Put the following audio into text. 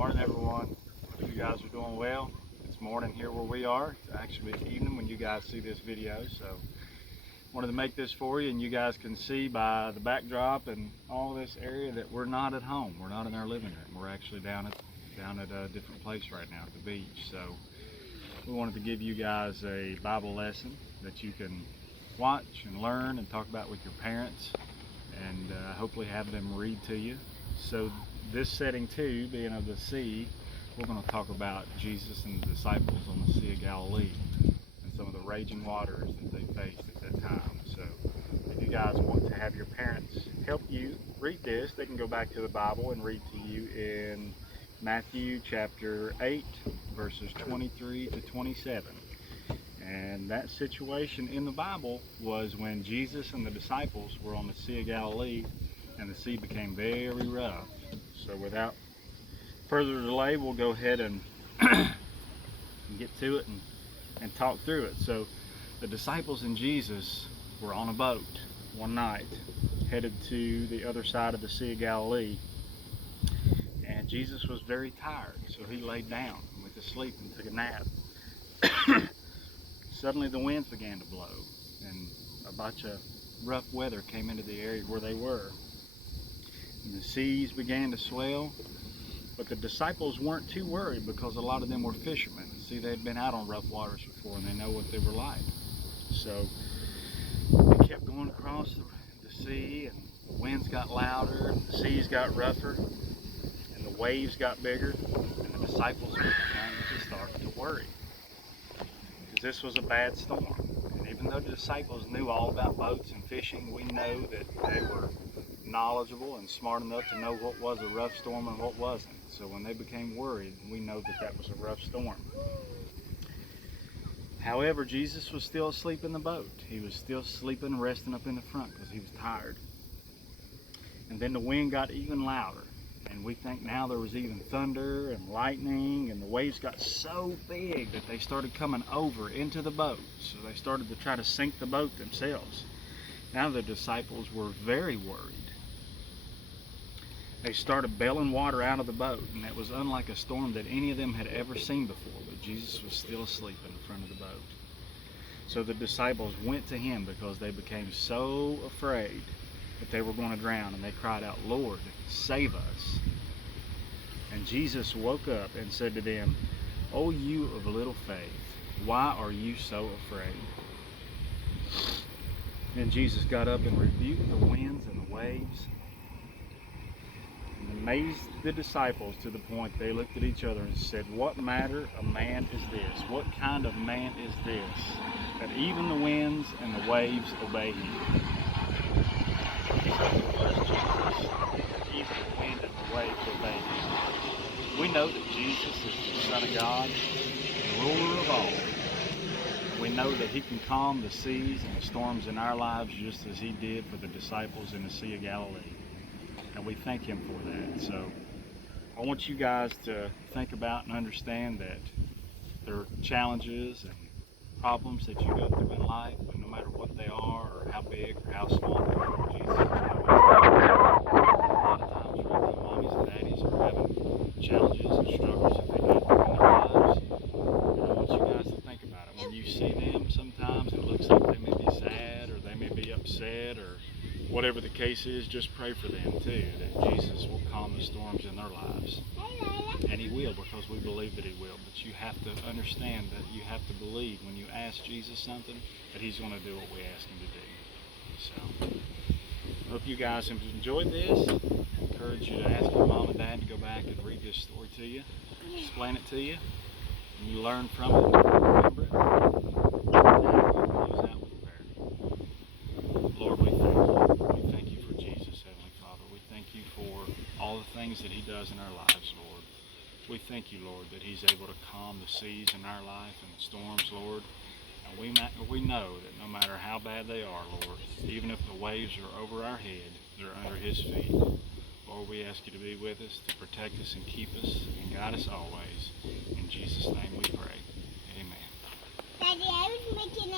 Morning, everyone. Hope you guys are doing well. It's morning here where we are. It's actually evening when you guys see this video, so wanted to make this for you, and you guys can see by the backdrop and all this area that we're not at home. We're not in our living room. We're actually down at a different place right now at the beach. So we wanted to give you guys a Bible lesson that you can watch and learn and talk about with your parents, and hopefully have them read to you. So this setting too, being of the sea, we're going to talk about Jesus and the disciples on the Sea of Galilee and some of the raging waters that they faced at that time. So if you guys want to have your parents help you read this, they can go back to the Bible and read to you in Matthew chapter 8 verses 23 to 27. And that situation in the Bible was when Jesus and the disciples were on the Sea of Galilee and the sea became very rough. So without further delay, we'll go ahead and get to it and talk through it. So the disciples and Jesus were on a boat one night headed to the other side of the Sea of Galilee, and Jesus was very tired, so he laid down and went to sleep and took a nap. Suddenly the winds began to blow and a bunch of rough weather came into the area where they were, and the seas began to swell. But the disciples weren't too worried because a lot of them were fishermen. See, they'd been out on rough waters before and they know what they were like. So they kept going across the sea, and the winds got louder, and the seas got rougher, and the waves got bigger, and the disciples began to start to worry, because this was a bad storm. And even though the disciples knew all about boats and fishing, we know that they were knowledgeable and smart enough to know what was a rough storm and what wasn't. So when they became worried, we know that that was a rough storm. However, Jesus was still asleep in the boat. He was still sleeping, resting up in the front because he was tired. And then the wind got even louder, and we think now there was even thunder and lightning, and the waves got so big that they started coming over into the boat. So they started to try to sink the boat themselves. Now the disciples were very worried. They started bailing water out of the boat, and it was unlike a storm that any of them had ever seen before, but Jesus was still asleep in the front of the boat. So the disciples went to him because they became so afraid that they were going to drown, and they cried out, "Lord, save us." And Jesus woke up and said to them, "O you of little faith, why are you so afraid?" Then Jesus got up and rebuked the winds and the waves, and amazed the disciples to the point they looked at each other and said, "What manner of man is this? What kind of man is this, that even the winds and the waves obey him?" Even the wind and the waves obey him. We know that Jesus is the Son of God, the ruler of all. We know that he can calm the seas and the storms in our lives just as he did for the disciples in the Sea of Galilee. And we thank him for that. So I want you guys to think about and understand that there are challenges and problems that you go through in life, but no matter what they are or how big or how small they are, Jesus is always there. A lot of times, right, the mommies and daddies are having challenges and struggles that they go through in their lives. And I want you guys to think about it. When you see them, sometimes it looks like they may be sad or they may be upset or whatever the case is, just pray for them too, that Jesus will calm the storms in their lives. And he will, because we believe that he will. But you have to understand that you have to believe when you ask Jesus something that he's going to do what we ask him to do. So I hope you guys have enjoyed this. I encourage you to ask your mom and dad to go back and read this story to you, explain it to you, and you learn from it, remember it. Now we'll close out with prayer. Lord, we thank you. We thank you for Jesus, Heavenly Father. We thank you for all the things that he does in our lives, Lord. We thank you, Lord, that he's able to calm the seas in our life and the storms, Lord. And we know that no matter how bad they are, Lord, even if the waves are over our head, they're under his feet. Lord, we ask you to be with us, to protect us and keep us and guide us always. In Jesus' name we pray. Amen. Daddy, I was making